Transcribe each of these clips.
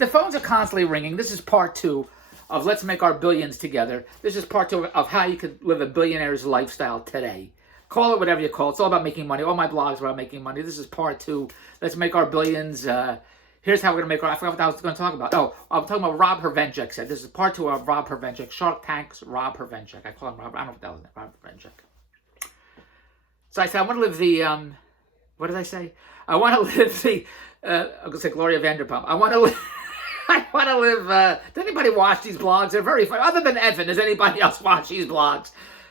The phones are constantly ringing. This is part two of Let's Make Our Billions Together. This is part two of how you could live a billionaire's lifestyle today. Call it whatever you call it. It's all about making money. All my blogs are about making money. This is part two. Let's make our billions. Here's how we're going to make our... I forgot what I was going to talk about. Oh, I'm talking about Rob Hervenchek said. This is part two of Rob Hervenchek. Shark Tank's Rob Hervenchek. I call him Rob. I don't know what that was. Rob Hervenchek. So I said, I want to live the... what did I say? I want to live the... I'm going to say Gloria Vanderpump. I want to live... I want to live... does anybody watch these blogs? They're very funny. Other than Evan, does anybody else watch these blogs?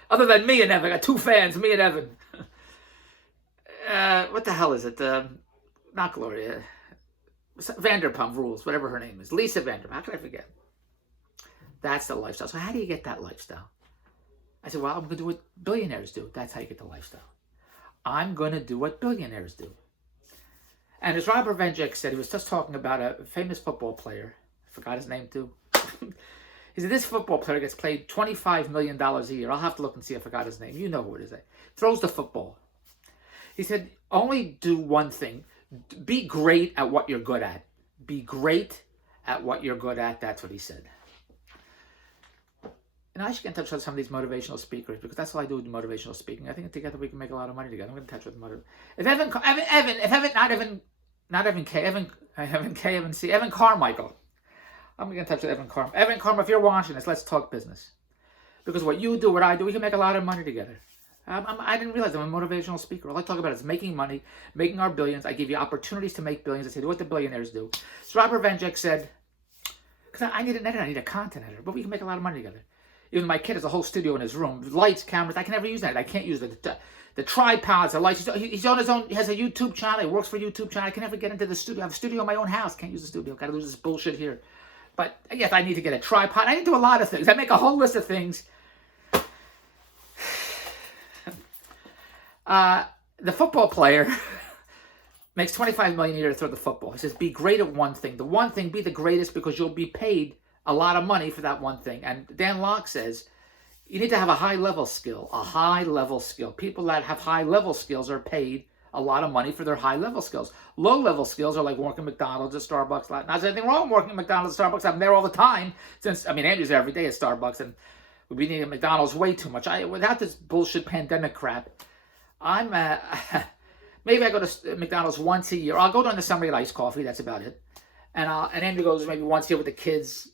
Other than me and Evan. I got two fans, me and Evan. What the hell is it? Not Gloria. Vanderpump Rules, whatever her name is. Lisa Vanderpump. How could I forget? That's the lifestyle. So how do you get that lifestyle? I said, well, I'm going to do what billionaires do. That's how you get the lifestyle. I'm going to do what billionaires do. And as Robert Hervenchek said, he was just talking about a famous football player. I forgot his name too. He said, this football player gets paid $25 million a year. I'll have to look and see if I forgot his name. You know who it is. Throws the football. He said, only do one thing. Be great at what you're good at. Be great at what you're good at. That's what he said. And I should get in touch with some of these motivational speakers because that's all I do with motivational speaking. I think together we can make a lot of money together. I'm going to get in touch with Evan Carmichael. I'm going to get in touch with Evan Carmichael. Evan Carmichael, if you're watching this, let's talk business. Because what you do, what I do, we can make a lot of money together. I didn't realize I'm a motivational speaker. All I talk about is making money, making our billions. I give you opportunities to make billions. I say, do what the billionaires do. So Robert Hervenchek said, because I need an editor, I need a content editor, but we can make a lot of money together. Even my kid has a whole studio in his room, lights, cameras. I can never use that. I can't use the tripods, the lights. He's on his own. He has a YouTube channel. He works for a YouTube channel. I can never get into the studio. I have a studio in my own house. Can't use the studio. Got to do this bullshit here. But yes, I need to get a tripod. I need to do a lot of things. I make a whole list of things. The football player makes $25 million a year to throw the football. He says, be great at one thing. The one thing, be the greatest because you'll be paid a lot of money for that one thing. And Dan Locke says, you need to have a high-level skill, a high-level skill. People that have high-level skills are paid a lot of money for their high-level skills. Low-level skills are like working McDonald's or Starbucks. Not there's anything wrong with working McDonald's or Starbucks. I'm there all the time. Andrew's there every day at Starbucks, and we need McDonald's way too much. Without this bullshit pandemic crap, I'm maybe I go to McDonald's once a year. I'll go during the summer, get iced coffee. That's about it. And Andrew goes maybe once a year with the kids.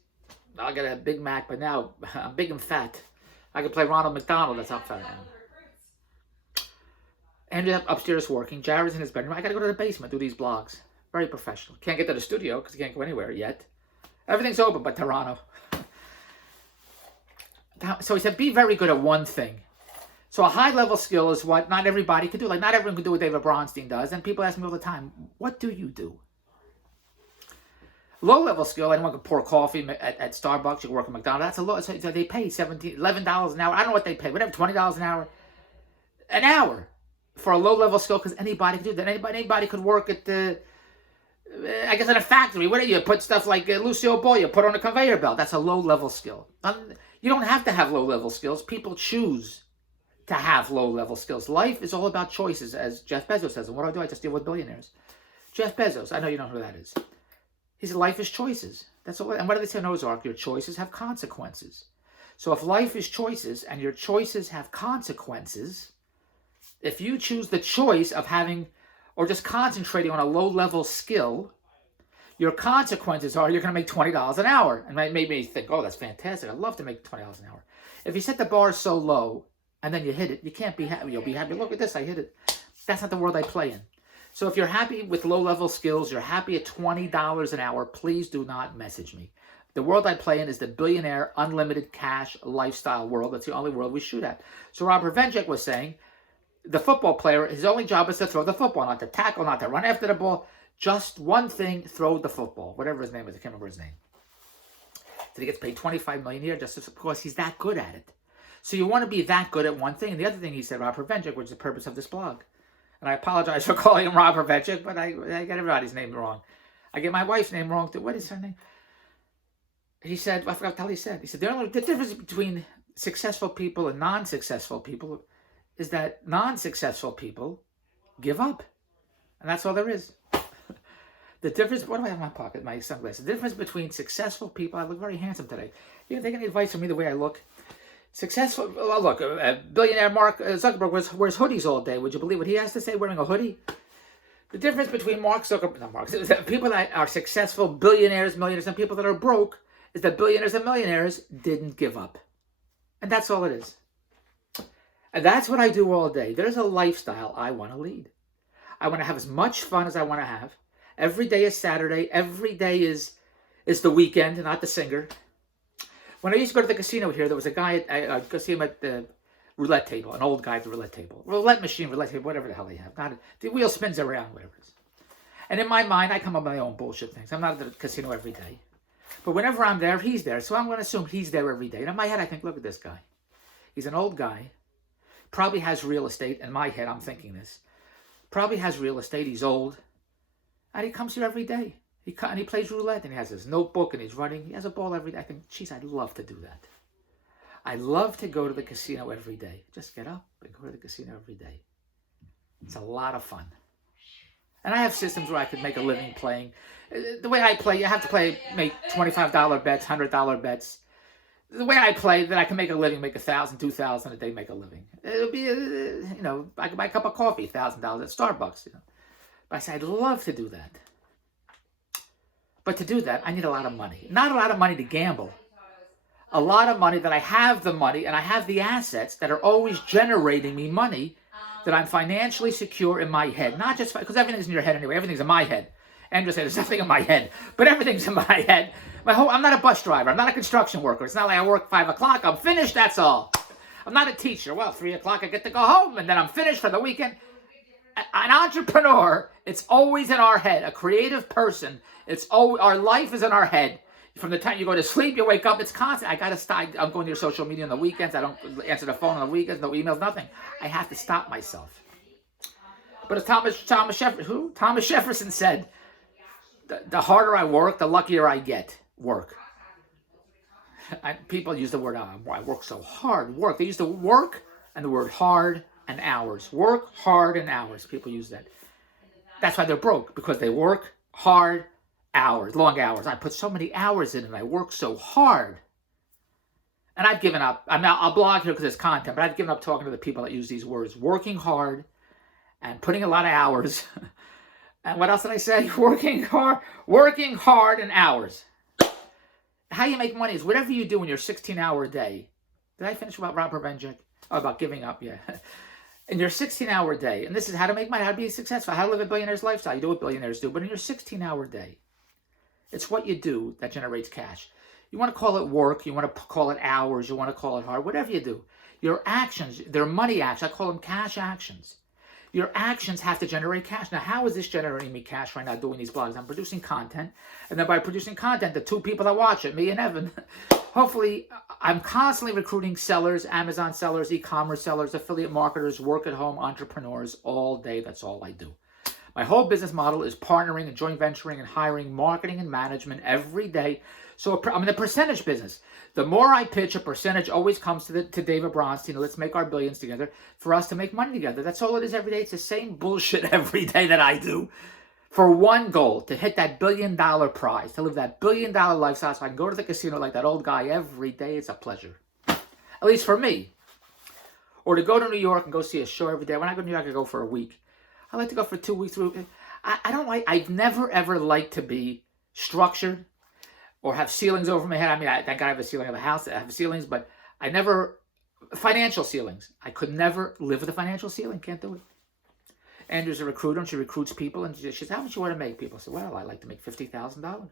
I'll get a Big Mac, but now I'm big and fat. I can play Ronald McDonald. That's how fat I am. Andrew's upstairs working. Jared's in his bedroom. I got to go to the basement, do these blogs. Very professional. Can't get to the studio because he can't go anywhere yet. Everything's open but Toronto. So he said, be very good at one thing. So a high-level skill is what not everybody can do. Like, not everyone can do what David Bronstein does. And people ask me all the time, what do you do? Low-level skill, anyone can pour coffee at Starbucks. You can work at McDonald's. That's a low. So they pay $11 an hour. I don't know what they pay. Whatever, $20 an hour. An hour for a low-level skill because anybody can do that. Anybody could work at the, I guess, in a factory. What do you put stuff like Lucio Ball? You put on a conveyor belt. That's a low-level skill. You don't have to have low-level skills. People choose to have low-level skills. Life is all about choices, as Jeff Bezos says. And what do? I just deal with billionaires. Jeff Bezos, I know you know who that is. He said, life is choices. That's all. And what do they say in Ozark? Your choices have consequences. So if life is choices and your choices have consequences, if you choose the choice of having or just concentrating on a low-level skill, your consequences are you're going to make $20 an hour. And that made me think, oh, that's fantastic. I'd love to make $20 an hour. If you set the bar so low, and then you hit it, you can't be happy. You'll be happy. Look at this, I hit it. That's not the world I play in. So if you're happy with low-level skills, you're happy at $20 an hour, please do not message me. The world I play in is the billionaire, unlimited cash lifestyle world. That's the only world we shoot at. So Robert Hervenchek was saying, the football player, his only job is to throw the football, not to tackle, not to run after the ball. Just one thing, throw the football. Whatever his name is, I can't remember his name. So he gets paid $25 million a year just because he's that good at it. So you want to be that good at one thing. And the other thing he said, Rob Hervenchek, which is the purpose of this blog. And I apologize for calling him Rob Hervenchek, but I get everybody's name wrong. I get my wife's name wrong too. What is her name? He said, I forgot what the hell he said. He said, the difference between successful people and non-successful people is that non-successful people give up. And that's all there is. The difference, what do I have in my pocket? My sunglasses. The difference between successful people, I look very handsome today. You can take any advice from me the way I look. Successful, well, look, billionaire Mark Zuckerberg wears hoodies all day. Would you believe what he has to say wearing a hoodie? The difference between Mark Zuckerberg, not Mark, people that are successful, billionaires, millionaires, and people that are broke, is that billionaires and millionaires didn't give up. And that's all it is. And that's what I do all day. There's a lifestyle I want to lead. I want to have as much fun as I want to have. Every day is Saturday. Every day is the weekend, not the singer. When I used to go to the casino here, there was a guy, I'd go see him at the roulette table, an old guy at the roulette table. Roulette machine, roulette table, whatever the hell they have. The wheel spins around, whatever it is. And in my mind, I come up with my own bullshit things. I'm not at the casino every day. But whenever I'm there, he's there. So I'm going to assume he's there every day. And in my head, I think, look at this guy. He's an old guy. Probably has real estate. In my head, I'm thinking this. Probably has real estate. He's old. And he comes here every day. And he plays roulette. And he has his notebook. And he's running. He has a ball every day. I think, geez, I'd love to do that. I love to go to the casino every day. Just get up and go to the casino every day. It's a lot of fun. And I have systems where I could make a living playing. The way I play, you have to make $25 bets, $100 bets. The way I play, that I can make a living, make $1,000, $2,000 a day, make a living. It'll be, I can buy a cup of coffee, $1,000 at Starbucks. But I say, I'd love to do that. But to do that, I need a lot of money. Not a lot of money to gamble. A lot of money that I have the money and I have the assets that are always generating me money, that I'm financially secure in my head. Not just because everything's in your head anyway. Everything's in my head. Andrew said, there's nothing in my head. But everything's in my head. I'm not a bus driver. I'm not a construction worker. It's not like I work 5 o'clock. I'm finished. That's all. I'm not a teacher. Well, 3 o'clock I get to go home and then I'm finished for the weekend. An entrepreneur, it's always in our head. A creative person, it's always, our life is in our head. From the time you go to sleep, you wake up, it's constant. I got to stop. I'm going to your social media on the weekends. I don't answer the phone on the weekends, no emails, nothing. I have to stop myself. But as Thomas Jefferson said, the harder I work, the luckier I get. Work. People use the word, I work so hard. Work. They use the work and the word hard and hours. Work, hard, and hours. People use that. That's why they're broke, because they work hard, hours, long hours. I put so many hours in and I work so hard. And I've given up. I'll blog here because it's content, but I've given up talking to the people that use these words. Working hard and putting a lot of hours. And what else did I say? Working hard and hours. How you make money is whatever you do in your 16-hour day. Did I finish about Robert Benjic? Oh, about giving up, yeah. In your 16-hour day, and this is how to make money, how to be successful, how to live a billionaire's lifestyle. You do what billionaires do, but in your 16-hour day, it's what you do that generates cash. You want to call it work, you want to call it hours, you want to call it hard, whatever you do. Your actions, they're money actions. I call them cash actions. Your actions have to generate cash. Now, how is this generating me cash right now doing these blogs? I'm producing content. And then by producing content, the 2 people that watch it, me and Evan, hopefully I'm constantly recruiting sellers, Amazon sellers, e-commerce sellers, affiliate marketers, work-at-home entrepreneurs all day. That's all I do. My whole business model is partnering and joint venturing and hiring marketing and management every day. So I'm in the percentage business. The more I pitch, a percentage always comes to David Bronstein. Let's make our billions together for us to make money together. That's all it is every day. It's the same bullshit every day that I do. For one goal, to hit that $1 billion prize, to live that $1 billion lifestyle so I can go to the casino like that old guy every day. It's a pleasure. At least for me. Or to go to New York and go see a show every day. When I go to New York, I go for a week. I like to go for 2 weeks. I've never ever liked to be structured or have ceilings over my head. I mean, thank God I have a ceiling of a house. I have ceilings, but I never, financial ceilings. I could never live with a financial ceiling. Can't do it. Andrew's a recruiter, and she recruits people, and she says, how much you want to make? People say, well, I like to make $50,000. I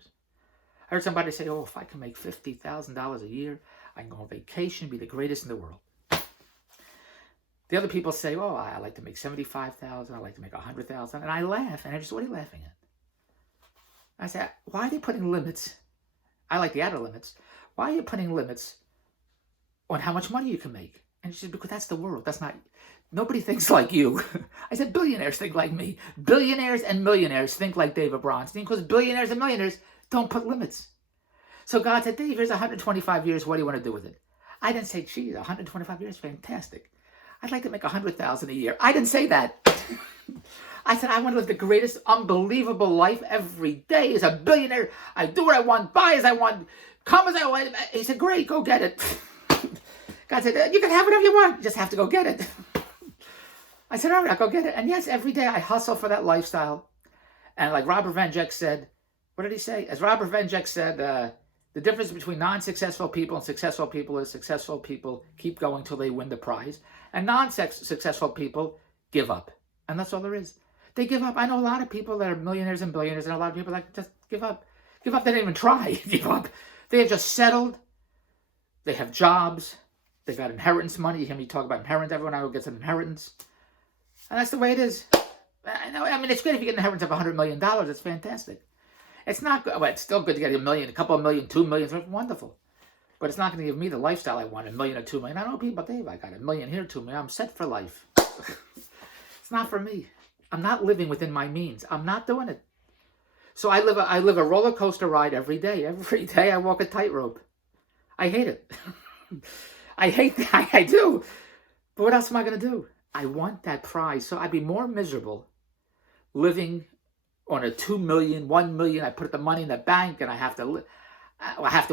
heard somebody say, oh, if I can make $50,000 a year, I can go on vacation, be the greatest in the world. The other people say, oh, I like to make $75,000, I like to make $100,000, and I laugh, and I just, what are you laughing at? I say, why are they putting limits? I like the outer limits. Why are you putting limits on how much money you can make? And she said, because that's the world. That's not, nobody thinks like you. I said, billionaires think like me. Billionaires and millionaires think like David Bronstein, because billionaires and millionaires don't put limits. So God said, Dave, here's 125 years. What do you want to do with it? I didn't say, gee, 125 years, fantastic. I'd like to make $100,000 a year. I didn't say that. I said, I want to live the greatest, unbelievable life. Every day as a billionaire. I do what I want, buy as I want, come as I want. He said, great, go get it. God said, you can have whatever you want. You just have to go get it. I said, all right, I'll go get it. And yes, every day I hustle for that lifestyle. And like Robert Van Jek said, what did he say? As Robert Van Jek said, the difference between non-successful people and successful people is successful people keep going till they win the prize. And non-successful people give up. And that's all there is. They give up. I know a lot of people that are millionaires and billionaires, and a lot of people like just give up. Give up. They didn't even try. Give up. They have just settled. They have jobs. They got inheritance money. You hear me talk about inheritance. Everyone I know gets an inheritance. And that's the way it is. I mean, it's great if you get an inheritance of $100 million. It's fantastic. It's not good. Well, it's still good to get a million, a couple of million, 2 million. It's wonderful. But it's not going to give me the lifestyle I want, $1 million or 2 million. I know people, Dave, I got $1 million here, 2 million. I'm set for life. It's not for me. I'm not living within my means. I'm not doing it. So I live a roller coaster ride every day. Every day I walk a tightrope. I hate it. I hate that. I do. But what else am I going to do? I want that prize. So I'd be more miserable living on a 2 million, 1 million. I put the money in the bank and I have to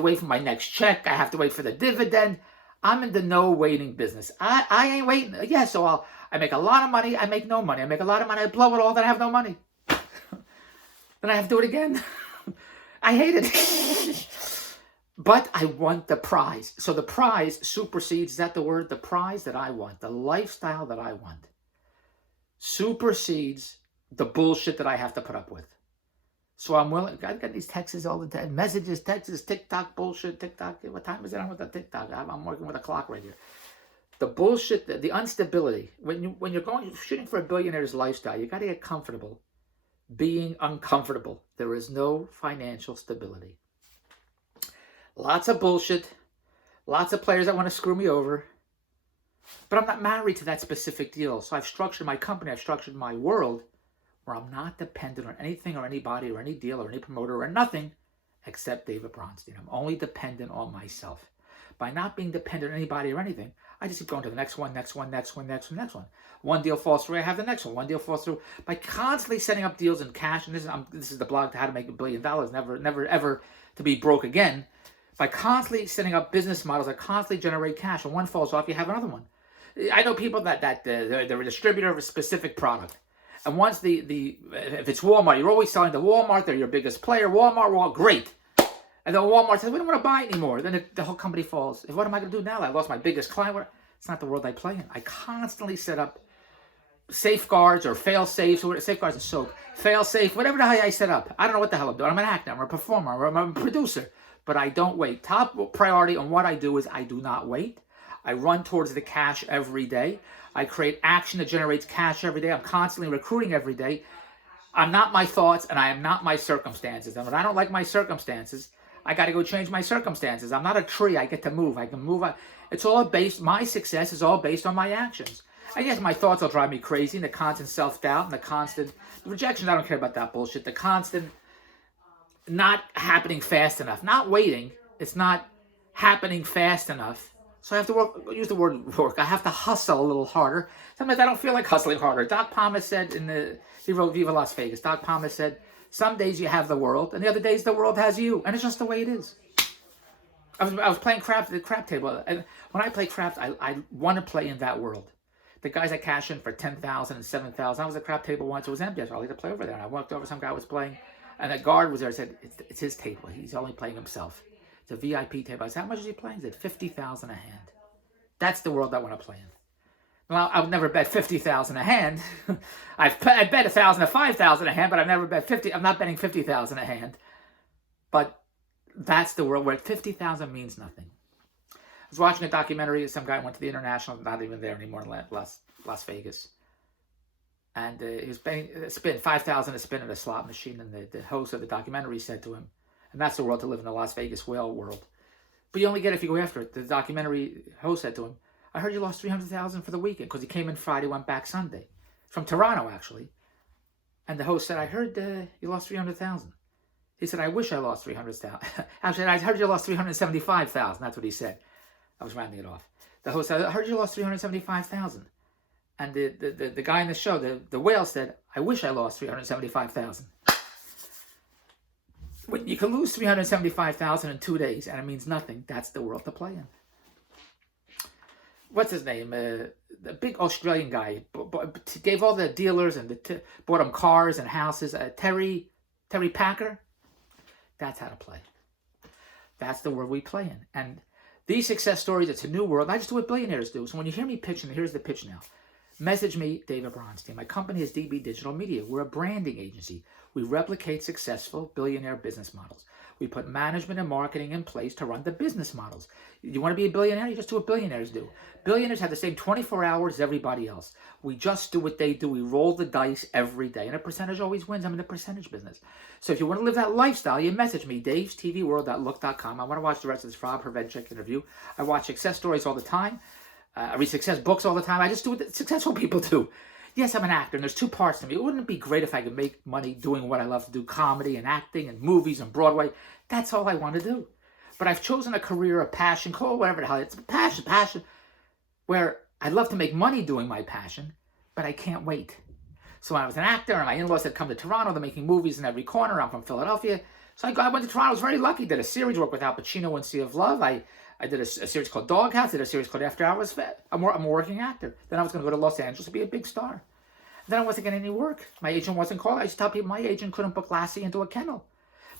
wait for my next check. I have to wait for the dividend. I'm in the no waiting business. I ain't waiting. Yeah, so I make a lot of money. I make no money. I make a lot of money. I blow it all. Then I have no money. Then I have to do it again. I hate it. But I want the prize. So the prize supersedes, is that the word? The prize that I want, the lifestyle that I want, supersedes the bullshit that I have to put up with. So I'm willing. I got these texts all the time. Messages, texts, TikTok bullshit, TikTok. What time is it on with the TikTok? I'm working with a clock right here. The bullshit, the instability. When you're shooting for a billionaire's lifestyle, you got to get comfortable being uncomfortable. There is no financial stability. Lots of bullshit. Lots of players that want to screw me over. But I'm not married to that specific deal. So I've structured my company, I've structured my world where I'm not dependent on anything or anybody or any deal or any promoter or nothing except David Bronstein. I'm only dependent on myself. By not being dependent on anybody or anything, I just keep going to the next one, next one, next one, next one, next one. One deal falls through, I have the next one. One deal falls through. By constantly setting up deals in cash, and this is the blog to how to make $1 billion, never, ever to be broke again. By constantly setting up business models that constantly generate cash, and one falls off, you have another one. I know people that they're a distributor of a specific product. And once if it's Walmart, you're always selling to Walmart, they're your biggest player. Walmart, great. And then Walmart says, we don't want to buy it anymore. Then the whole company falls. What am I going to do now? I lost my biggest client. It's not the world I play in. I constantly set up safeguards or fail safes. Safeguards are soap. Fail safe, whatever the hell I set up. I don't know what the hell I'm doing. I'm an actor. I'm a performer. I'm a producer. But I don't wait. Top priority on what I do is I do not wait. I run towards the cash every day. I create action that generates cash every day. I'm constantly recruiting every day. I'm not my thoughts and I am not my circumstances. And when I don't like my circumstances, I got to go change my circumstances. I'm not a tree. I get to move. I can move. It's all based, my success is all based on my actions. I guess my thoughts will drive me crazy, and the constant self-doubt and the constant rejection. I don't care about that bullshit. The constant not happening fast enough. Not waiting. It's not happening fast enough. So I have to use the word work. I have to hustle a little harder. Sometimes I don't feel like hustling harder. Doc Pomus said he wrote Viva Las Vegas. Doc Pomus said, some days you have the world, and the other days the world has you. And it's just the way it is. I was playing craps at the crap table. And when I play craps, I want to play in that world. The guys that cash in for $10,000 and $7,000. I was at a crap table once. It was empty. I like to play over there. And I walked over. Some guy was playing. And the guard was there. I said, it's his table. He's only playing himself. It's a VIP table. I said, how much is he playing? He said, $50,000 a hand. That's the world I want to play in. Well, I would never bet $50,000 a hand. I bet 1,000 to 5,000 a hand, but I've never bet 50. I'm not betting 50,000 a hand. But that's the world where 50,000 means nothing. I was watching a documentary. Some guy went to the International, not even there anymore, in Las Vegas. And he was paying a spin, 5,000 a spin at a slot machine. And the host of the documentary said to him, and that's the world to live in, the Las Vegas whale world. But you only get it if you go after it. The documentary host said to him, I heard you lost $300,000 for the weekend, because he came in Friday, went back Sunday. From Toronto, actually. And the host said, I heard you lost $300,000. He said, I wish I lost $300,000. Actually, I heard you lost $375,000. That's what he said. I was rounding it off. The host said, I heard you lost $375,000. And the guy in the show, the whale, said, I wish I lost 375,000. When you can lose 375,000 in 2 days and it means nothing, that's the world to play in. What's his name? The big Australian guy gave all the dealers and bought them cars and houses. Terry Packer. That's how to play. That's the world we play in. And these success stories, it's a new world. I just do what billionaires do. So when you hear me pitching, here's the pitch now. Message me, David Bronstein. My company is DB Digital Media. We're a branding agency. We replicate successful billionaire business models. We put management and marketing in place to run the business models. You want to be a billionaire? You just do what billionaires do. Billionaires have the same 24 hours as everybody else. We just do what they do. We roll the dice every day. And a percentage always wins. I'm in the percentage business. So if you want to live that lifestyle, you message me, davestvworld.look.com. I want to watch the rest of this Rob Hervenchik interview. I watch success stories all the time. I read success books all the time. I just do what successful people do. Yes, I'm an actor, and there's two parts to me. Wouldn't it be great if I could make money doing what I love to do, comedy and acting and movies and Broadway? That's all I want to do. But I've chosen a career, a passion, call it whatever the hell. It's a passion, where I love to make money doing my passion, but I can't wait. So when I was an actor, and my in-laws had come to Toronto, they're making movies in every corner. I'm from Philadelphia. So I went to Toronto. I was very lucky. Did a series, work with Al Pacino in Sea of Love. I did a series called Doghouse. Did a series called After Hours. I'm a working actor. Then I was going to go to Los Angeles to be a big star. Then I wasn't getting any work. My agent wasn't calling. I used to tell people my agent couldn't book Lassie into a kennel.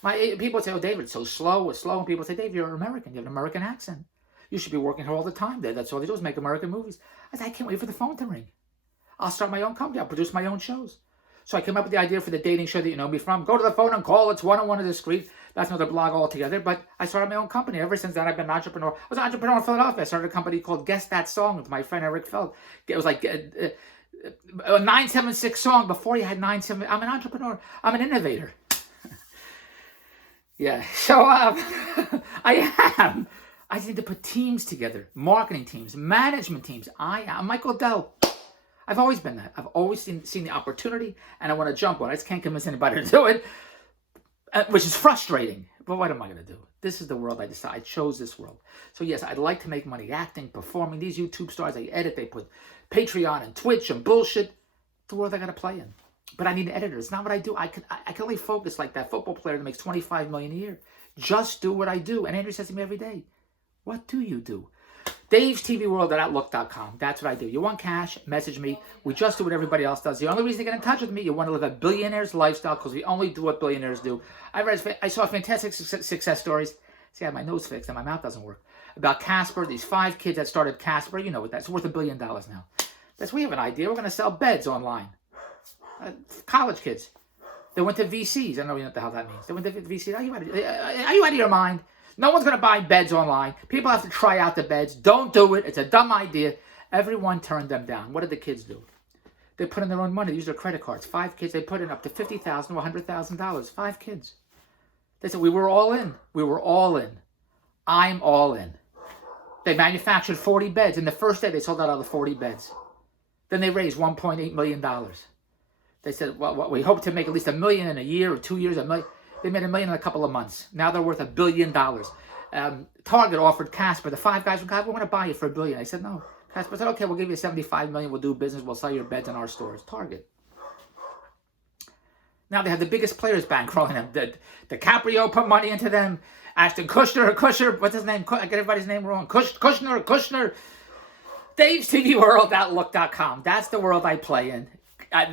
People would say, "Oh, David, it's so slow, it's slow." And people would say, "Dave, you're American. You have an American accent. You should be working here all the time. That's all they do is make American movies." I said, "I can't wait for the phone to ring. I'll start my own company. I'll produce my own shows." So I came up with the idea for the dating show that you know me from. Go to the phone and call. It's 101 of the street. That's another blog altogether. But I started my own company. Ever since then, I've been an entrepreneur. I was an entrepreneur in Philadelphia. I started a company called Guess That Song with my friend Eric Feld. It was like a 976 song before you had 97. I'm an entrepreneur. I'm an innovator. Yeah. So I am. I need to put teams together, marketing teams, management teams. I'm Michael Dell. I've always been that. I've always seen the opportunity, and I want to jump on it. I just can't convince anybody to do it, which is frustrating. But what am I going to do? This is the world I decided. I chose this world. So yes, I'd like to make money acting, performing. These YouTube stars, they edit, they put Patreon and Twitch and bullshit. The world I got to play in. But I need an editor. It's not what I do. I can only focus like that football player that makes $25 million a year. Just do what I do. And Andrew says to me every day, "What do you do?" DavesTVWorld@Outlook.com. That's what I do. You want cash? Message me. We just do what everybody else does. The only reason to get in touch with me, you want to live a billionaire's lifestyle because we only do what billionaires do. I saw fantastic success stories. See, I have my nose fixed and my mouth doesn't work. About Casper, these 5 kids that started Casper. You know what that's worth, $1 billion now. We have an idea. We're going to sell beds online. College kids. They went to VCs. I don't know what the hell that means. They went to VCs. Are you out of your mind? No one's going to buy beds online. People have to try out the beds. Don't do it. It's a dumb idea. Everyone turned them down. What did the kids do? They put in their own money. They used their credit cards. 5 kids. They put in up to $50,000 to $100,000. 5 kids. They said, we were all in. We were all in. I'm all in. They manufactured 40 beds. In the first day, they sold out all the 40 beds. Then they raised $1.8 million. They said, well, we hope to make at least $1 million in a year or 2 years. $1 million. They made $1 million in a couple of months. Now they're worth $1 billion. Target offered Casper. The 5 guys, "God, we want to buy you for $1 billion." I said, "No." Casper said, "Okay, we'll give you $75 million. We'll do business. We'll sell your beds in our stores." Target. Now they have the biggest players bankrolling them. DiCaprio put money into them. Ashton Kutcher, what's his name? I get everybody's name wrong. Kushner. DavesTVWorld.Outlook.com. That's the world I play in.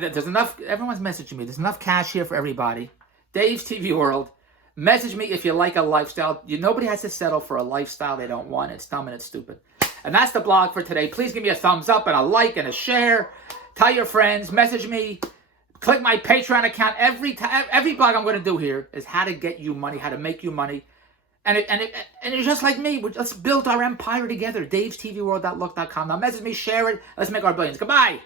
There's enough. Everyone's messaging me. There's enough cash here for everybody. Dave's TV World. Message me if you like a lifestyle. Nobody has to settle for a lifestyle they don't want. It's dumb and it's stupid. And that's the blog for today. Please give me a thumbs up and a like and a share. Tell your friends. Message me. Click my Patreon account. Every blog I'm going to do here is how to get you money, how to make you money. And it's just like me. Let's build our empire together. DavesTVWorld.Look.com. Now message me, share it. Let's make our billions. Goodbye.